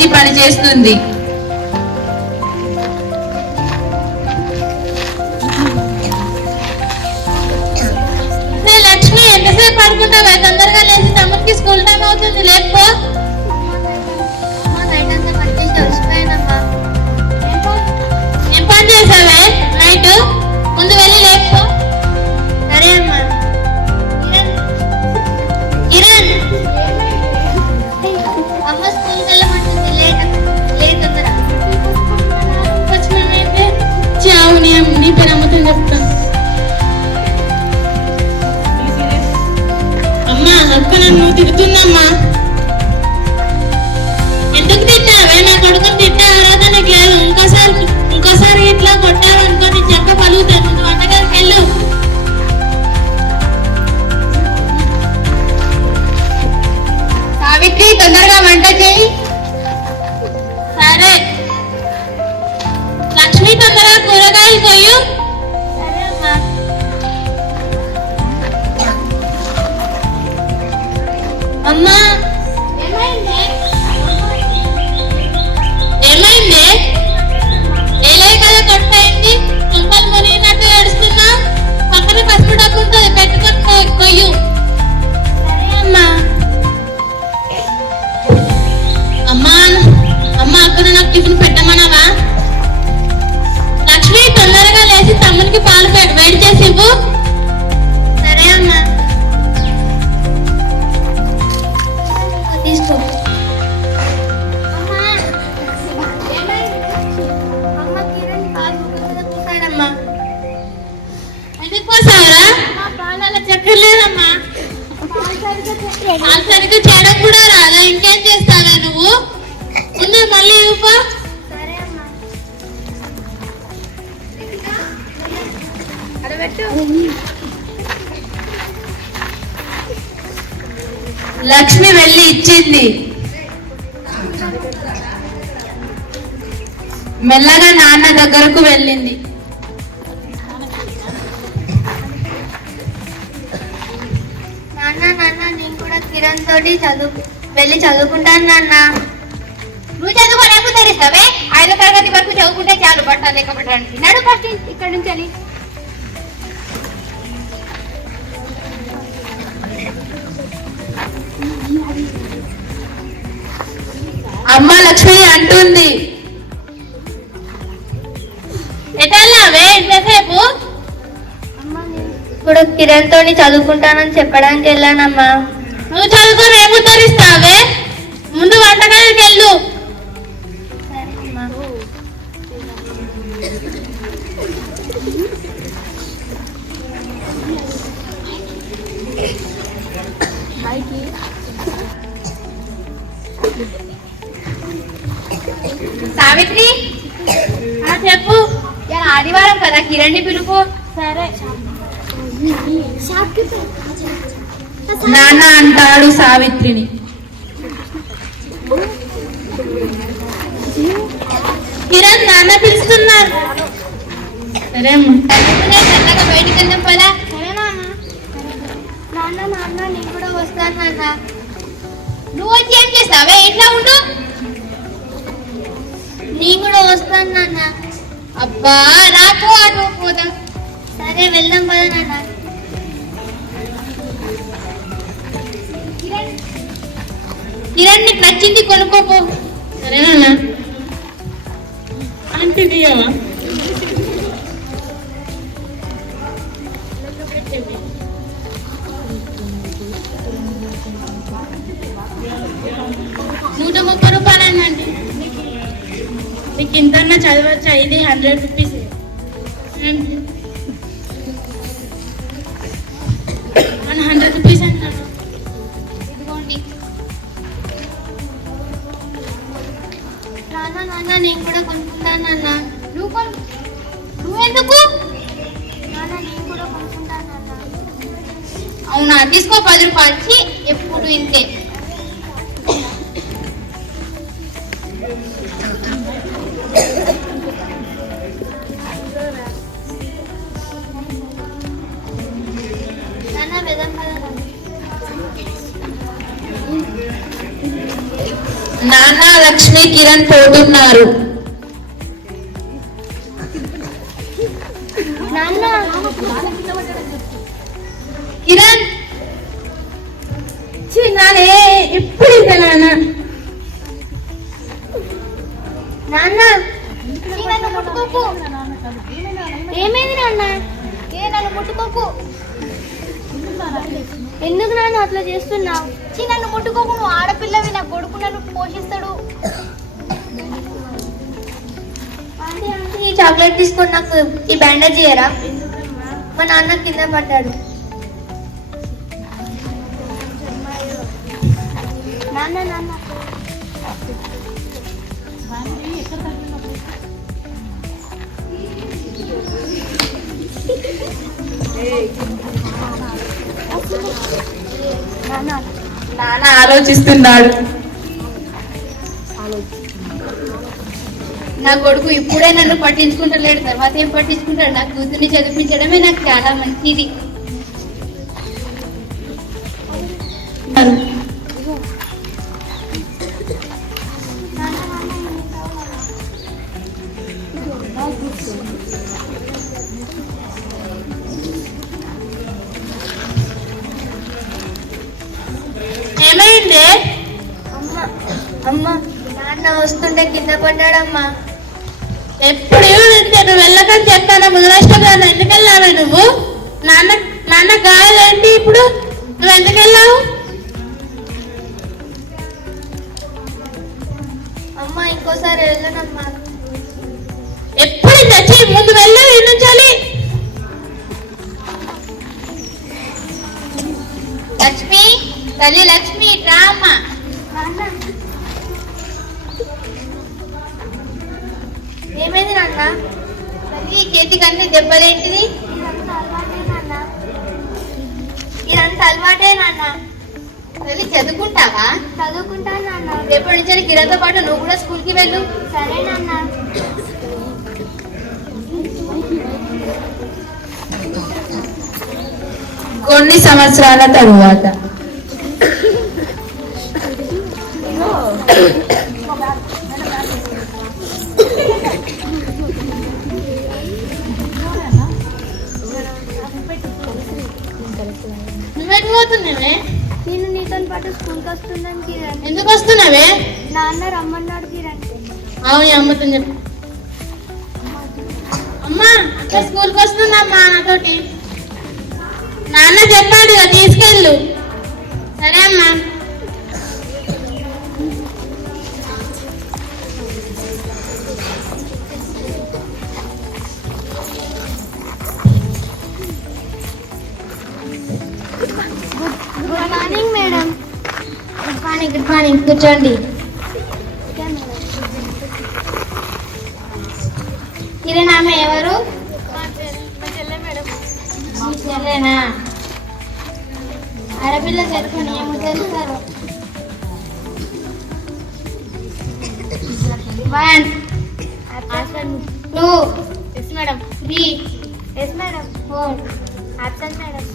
లేచి పని చేస్తుంది. లక్ష్మి ఎంతసేపు పడుకుంటావా? తొందరగా లేచి తమ్ముడికి స్కూల్ టైం అవుతుంది, లేకపో. ఏం పని చేసావే నైట్? ముందు వెళ్ళి లేకపో. సరే అమ్మా. కిరణ్, అమ్మ స్కూల్కి వెళ్ళమంటుంది, లేట్ తొందర. వచ్చినైతే చావు నీ పేరు అమ్మతో చెప్తాను. అమ్మా అక్క నన్ను తిడుతుందమ్మా. ఎందుకు తిట్టావే? నా కొడుకుని తిట్టే అర్హత నీకు లేదు. ఇంకోసారి ఇట్లా కొట్టావనుకో నీ చెంప పలుగుతాను. నువ్వు వంటగదికి వెళ్ళు. సావిత్రి, తొందరగా వంట చేయి. సరే. లక్ష్మి, తొందరగా కూరగాయలు కొయ్యు. సరే అమ్మా. అమ్మా ఏమైంది? ఏలే కదా కొట్టయింది, తుంపలు మునిగినట్టు ఏడుస్తున్నా. పక్కన పసుపు డబ్బు ఉంటుంది, పెట్టుకొని కొయ్యు. సరే అమ్మా. అమ్మా అక్కడ నాకు టిఫిన్ పెట్టమన్నావా? లక్ష్మి, తొందరగా లేచి తమ్మునికి పాలు వేడి చేసి ఇవ్వు. సరే అమ్మా. తీసుకో. ఎందుకు పోసావరా? పాలలో చక్కెర లేదమ్మా. పాలు సరిగ్గా చేయడం కూడా రాదా? ఇంకేం చేస్తావా నువ్వు? ముందు మళ్ళీ ఇవ్వు. లక్ష్మి వెళ్ళి ఇచ్చింది. మెల్లగా నాన్న దగ్గరకు వెళ్ళింది. నాన్న నేను కూడా కిరణ్ తోటి వెళ్ళి చదువుకుంటాను నాన్న. నువ్వు చదువు రేపు తెరిస్తావే? 5వ తరగతి వరకు చదువుకుంటే చాలు, బట్ట లెక్క పెట్టడానికి. నడు ఫస్ట్ ఇక్కడ నుంచి అని. అమ్మ లక్ష్మి అంటుంది. ఎటల్లావే ఇంతసేపు? ఇప్పుడు కిరణ్ తోని చదువుకుంటానని చెప్పడానికి వెళ్ళానమ్మా. నువ్వు చదువుకొని రేపు తెరిస్తావే? ముందు వంటగదికి వెళ్ళు. సావిత్రి, చెప్పు. ఆదివారం కదా, కిరణ్ని పిలుపు. సరే నాన్న అంటాడు సావిత్రిని. కిరణ్, నాన్న పిలుస్తున్నారు. సరే చల్లగా బయటికి వెళ్దాం పదా. సరే నాన్న నేను కూడా వస్తాను నాన్న. నువ్వు వచ్చి ఏం చేస్తావే? ఇట్లా ఉండు. నేను కూడా వస్తాను నాన్న. అబ్బా రాపో, అటు పోదాం. సరే వెళ్దాం పదా నాన్న. కిరణ్ నీకు నచ్చింది కొనుక్కోపో. సరేనా ఆంటీ తీయవా? ₹130 మీకు ఇంతన్నా చదవచ్చా? ఇది 100 రూపీస్. 100 రూపీస్ అంటారు. ఇదిగోండి. నాన్న నేను కూడా కొనుక్కుంటాను నాన్న. నువ్వెందుకు? నాన్న నేను కూడా కొనుక్కుంటాను నాన్న. అవునా, తీసుకో. 10 రూపాయలకి ఎప్పుడు ఇంతే. నాన్న లక్ష్మి కిరణ్ పోతున్నారు. కిరణ్ నానే ఎప్పుడు ఇంకా నాన్న నన్ను ముట్టుకోకు. ఏమైంది నాన్న? నన్ను ముట్టుకోకు. ఎందుకు నాన్న అట్లా చేస్తున్నావు? నన్ను ముట్టుకోకు. నువ్వు ఆడపిల్లవి, నా కొడుకు నన్ను పోషిస్తాడు. ఈ చాక్లెట్ తీసుకొని నాకు ఈ బ్యాండేజ్ చేయరా? మా నాన్న కింద పడ్డాడు. నాన్న నాన్న నాన్న ఆలోచిస్తున్నాడు. నా కొడుకు ఇప్పుడే నన్ను పట్టించుకుంటలేడు, తర్వాత ఏం పట్టించుకుంటాడు? నా కూతుర్ని చదివించడమే నాకు చాలా మంచిది. ఏమైంది? అమ్మా నాన్న వస్తుంటే కింద పడ్డాడమ్మా. ఎప్పుడు నువ్వు వెళ్ళకని చెప్పాను. ముదరాష్ట్రం ఎందుకు వెళ్ళావే నువ్వు? నాన్న గాయాలేంటి ఇప్పుడు? నువ్వు ఎందుకు వెళ్ళావు? అమ్మా ఇంకోసారి వెళ్ళనమ్మా. ఎప్పుడు తెచ్చి ముందు వెళ్ళి వినించాలి. లక్ష్మి, తల్లి లక్ష్మి రా అమ్మా. ఏమైంది నాన్న? తల్లి చేతికి అన్ని దెబ్బలేంటిది? ఇదంతా అలవాటే నాన్న. తల్లి చదువుకుంటావా? చదువుకుంటాను నాన్న. రేపటి నుంచి కిరణ్తో పాటు నువ్వు కూడా స్కూల్కి వెళ్ళు. సరే నాన్న. కొన్ని సంవత్సరాల తరువాత నువ్వెటు పోతున్నావే? నేను నీతో పాటు స్కూల్కి వస్తున్నాను కిరణ్. ఎందుకు వస్తున్నావే? నాన్న రమ్మన్నాడు కిరణ్. అవును అమ్మతో చెప్పు. అమ్మా అక్క స్కూల్కి వస్తుందమ్మా నాతోటి. నాన్న చెప్పాడు ఇక తీసుకెళ్ళు. సరే అమ్మా. Good morning madam. Good morning. Good morning. కూర్చోండి. కిరణ్ ఆమె ఎవరు? మీ చెల్లేనా? ఆడపిల్ల చదువుకొని ఏమో తెలుస్తారు. 1 2 yes madam. 3 yes madam. 4 absent madam.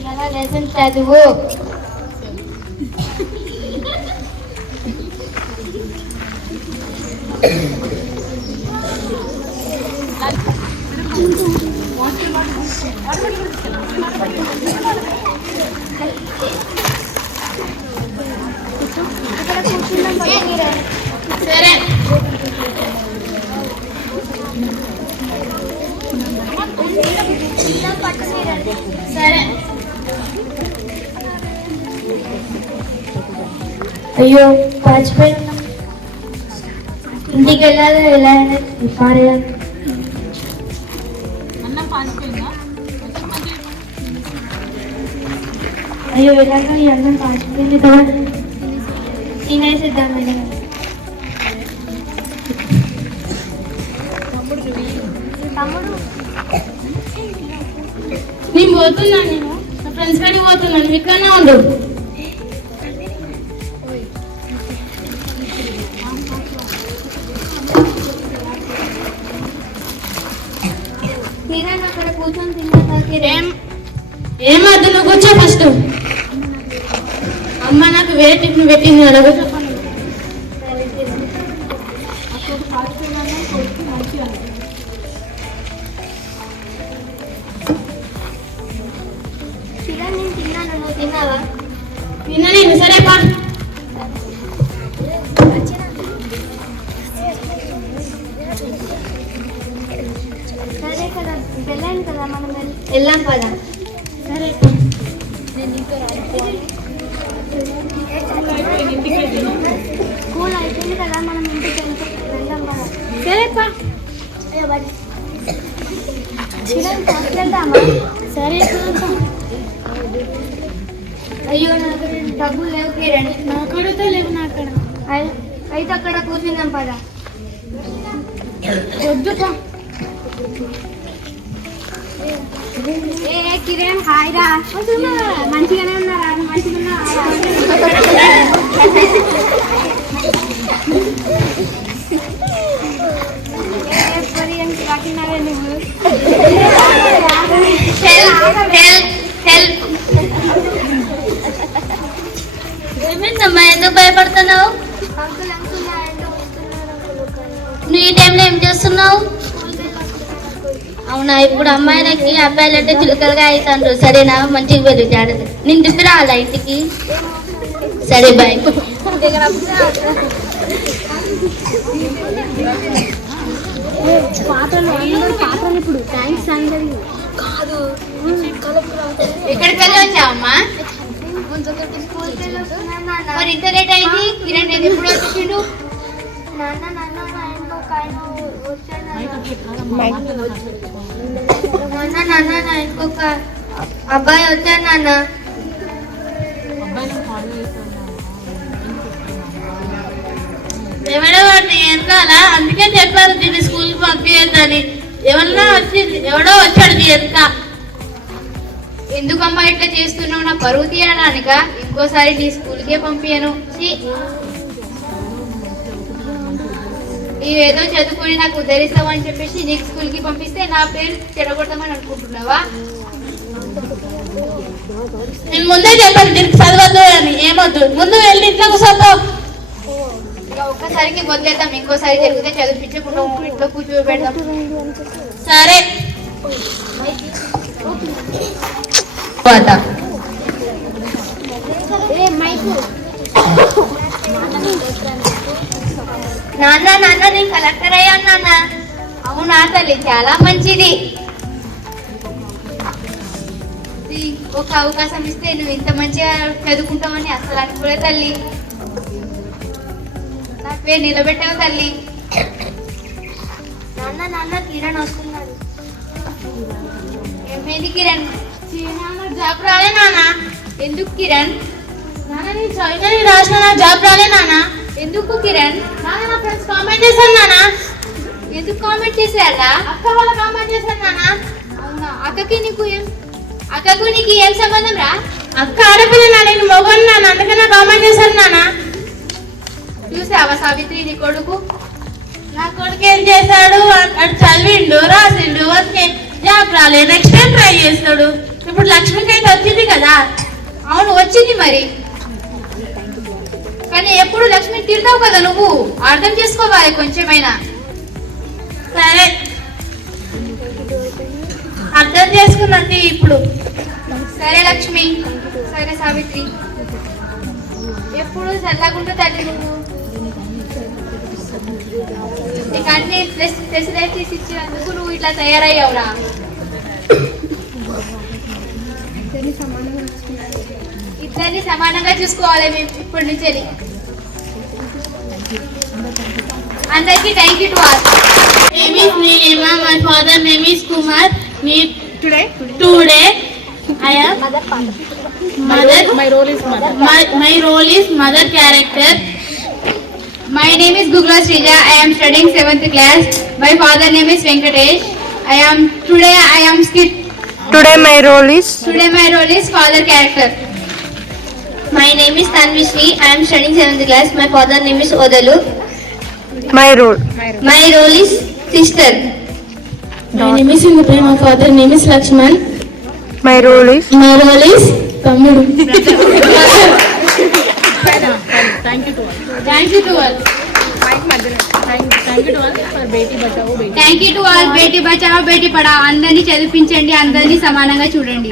ఇలా లెసన్ చదువు. సరే సరే. అయ్యో మర్చిపోయినా. ఇంటికి వెళ్ళాలి. ఎలా పారేయాలి. అయ్యో ఎలాగ ఈ అన్నం పాచిపోయింది కదా. తినేసిద్దాం. తమ్ముడు నేను పోతున్నా. నేను నా ఫ్రెండ్స్ కాడికి పోతున్నాను. నువ్వు ఇక్కడనే ఉండు. కిరణ్ అక్కడ కూర్చొని తిన్నా ఏమద్దు, నువ్వు కూర్చో ఫస్ట్. అమ్మ నాకు వేరే టిఫిన్ పెట్టింది కదా, కూర్చో. తిన్నా నేను, సరే పా. సరే కదా, వెళ్ళాను కదా, మనం వెళ్ళాం కదా. సరే స్కూల్ అయిపోయింది కదా, మనం ఇంటికి వెళ్దాం కదా. సరేపా. వెళ్దామా? సరే. అయ్యో నాకు డబ్బులు లేవు కిరణ్. నాకు అడిగితే లేవు నా అక్కడ. అయితే అక్కడ కూర్చుందాం పద. వద్దుపా. ఏ కిరణ్ హాయ్ రా. మంచిగానే ఉన్నారా? మంచిగా ఏమైందమ్మా, ఎందుకు భయపడుతున్నావు? నువ్వు ఈ టైంలో ఏం చేస్తున్నావు? అవునా, ఇప్పుడు అమ్మాయిలకి అబ్బాయిలంటే చులకలుగా అవుతాండ్రు. సరేనా, మంచిగా వెళ్ళి జాగ్రత్త. నేను తిప్పి రావాలా ఇంటికి? సరే బాయ్. ఇప్పుడు థ్యాంక్స్ అందరి కాదు. ఎక్కడికి వెళ్ళి వచ్చావమ్మా? మరి ఇంత లేట్ అయింది. కిరణ్ ఎప్పుడు వచ్చిండు? ఇంకొక అబ్బాయి వచ్చాడు నాన్న. ఎవడో వాడిని వెనకాల, అందుకే చెప్పారు దీన్ని స్కూల్కి పంపించద్దని. ఎవడో వచ్చాడు నీ వెనక. ఎందుకమ్మా ఇట్లా చేస్తున్నావు? నా పరువు తీయడానిక? ఇంకోసారి నీ స్కూల్కే పంపించను. ఇవేదో చదువుకొని నాకు ఉద్ధరిస్తామని చెప్పేసి నీకు స్కూల్కి పంపిస్తే నా పేరు చెడగొడతామని అనుకుంటున్నావా? నేను ముందే చెప్పాను దీనికి చదవద్దు అని. ఏమొద్దు, ముందు వెళ్ళి ఇంట్లో కూర్చోపో. ఒక్కసారికి వదిలేద్దాం, ఇంకోసారి జరిగితే చదివించకుండా ఇంట్లో కూర్చోబెడదాం. సరే. నాన్న నాన్న నేను కలెక్టర్ అయ్యాను నాన్న. అవునా తల్లి, చాలా మంచిది. ఒక అవకాశం ఇస్తే నువ్వు ఇంత మంచిగా చదువుకుంటావని అసలు అనుకోలే తల్లి. నా పేరు నిలబెట్టావు తల్లి. నాన్న నాన్న కిరణ్ వస్తున్నాడు. ఏమైంది కిరణ్? జాబ్ రాలే నాన్న. ఎందుకు కిరణ్? నాన్న నేను చదివిన రాసిన నాకు జాబ్ రాలే నాన్న. ఎందుకు కిరణ్? నాన్న నా ఫ్రెండ్స్ కామెంట్ చేశాను నాన్న. ఎందుకు కామెంట్ చేశారా? అక్క వాళ్ళ కామెంట్ చేశాను నాన్న. అవునా, అక్కకు నీకు ఏం సంబంధం రా? అక్క ఆడపిల్ల నా, నేను మగవాడిని నాన్న, అందుకనే కామెంట్ చేశాను నాన్న. చూసావా సావిత్రి నీ కొడుకు? నా కొడుకు ఏం చేశాడు? అటు చదివిండు, రాసిండు, వచ్చే జాబ్ రాలే, నెక్స్ట్ టైం ట్రై చేస్తాడు. ఇప్పుడు లక్ష్మికి అయితే వచ్చింది కదా. అవును వచ్చింది మరి, కానీ ఎప్పుడు లక్ష్మి తిడతావు కదా నువ్వు. అర్థం చేసుకోవాలి కొంచెమైనా. సరే అర్థం చేసుకున్నది ఇప్పుడు. సరే లక్ష్మి, సరే సావిత్రి, ఎప్పుడు చల్లగుంటూ తల్లి నువ్వు. నీకు అన్ని ఫెసిలిటీస్ ఇచ్చినందుకు నువ్వు ఇట్లా తయారయ్యావురా. ఇద్దరిని సమానంగా చూసుకోవాలి మేము ఇప్పటి నుంచి. అందరికీ thank you to all. Name is Neema. My father name is Kumar. Today I am mother. My role is mother. My role is mother character. My name is Gugla Srija. I am studying 7th class. My father name is Venkatesh. Today I am skit. Today my role is father character. My name is Tanvishri. I am studying 7th class. My father name is Odalu. my role. My role is sister. My name is Indra. My father name is Lakshman. My role is My role is తమ్ముడు. Thank you to all. Thank you to all. Thank you to all for Beti Bachao Beti. Thank you to all Beti Bachao Beti Padhao. అందరినీ చదివించండి, అందరినీ సమానంగా చూడండి.